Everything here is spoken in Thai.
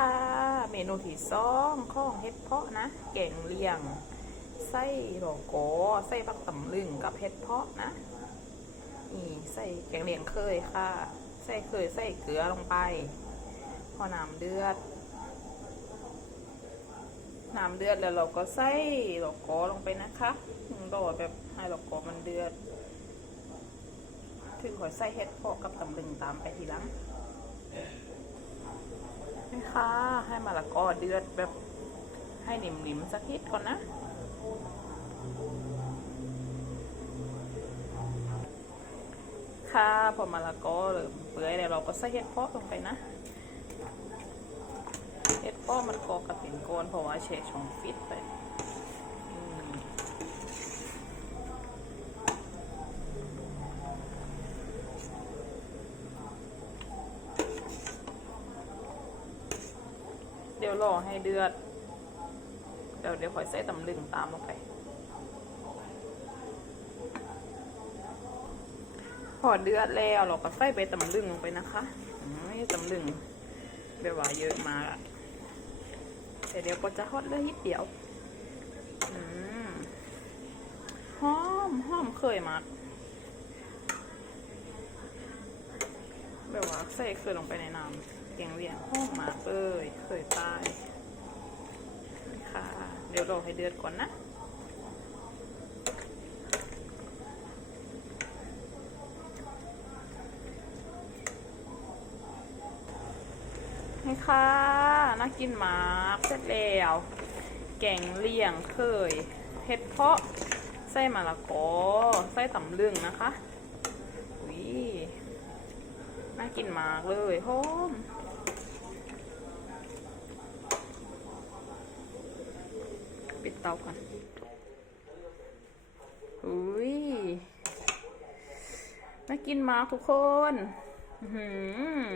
ค่ะ เมนูที่สองข้องเห็ดเพาะนะ แกงเลียง ไส้โรโกไส้ผักตำลึงกับเห็ดเพาะนะ นี่ใส่แกงเลียงเคยค่ะ ใส่เคยใส่เกลือลงไป พอน้ำเดือด น้ำเดือดแล้วเราก็ใส่โรโกลงไปนะคะหนึ่งโดดแบบให้โรโกมันเดือด ถึงขอใส่เห็ดเพาะกับตำลึงตามไปทีหลัง นะคะให้มะละกอเดือดแบบให้หนิมๆสักนิดก่อนนะ ค่ะพอมะละกอหรือเปื่อยแล้วเราก็ใส่เห็ดเพาะลงไปนะ เห็ดเพาะมันกอกระตินโกนเพราะว่าเชชองฟิตไป เดี๋ยวรอให้เดือด เดี๋ยวเดี๋ยวคอยใส่ตำลึงตามลงไปพอเดือดแล้วเราก็ใส่ใบตำลึงลงไปนะคะอืมนี่ตำลึงแบบว่าเยอะมากอะแต่เดี๋ยวก็จะฮอตเลยนิดเดียวหอมหอมเคยมากแบบว่าใส่เคยลงไปในน้ำ เกียงเรียงหอมมากเลยเคยตายค่ะ เดี๋ยวรอให้เดือดก่อนนะให้ค่ะน่ากินมากเสร็จแล้วแกงเลี่ยงเคยเห็ดเพาะไส้มะละกอไส้ตำลึงนะคะวิน่ากินมากเลยหอมปิด เตาก่อนอุ้ยมากินมาทุกคน อื้อหือ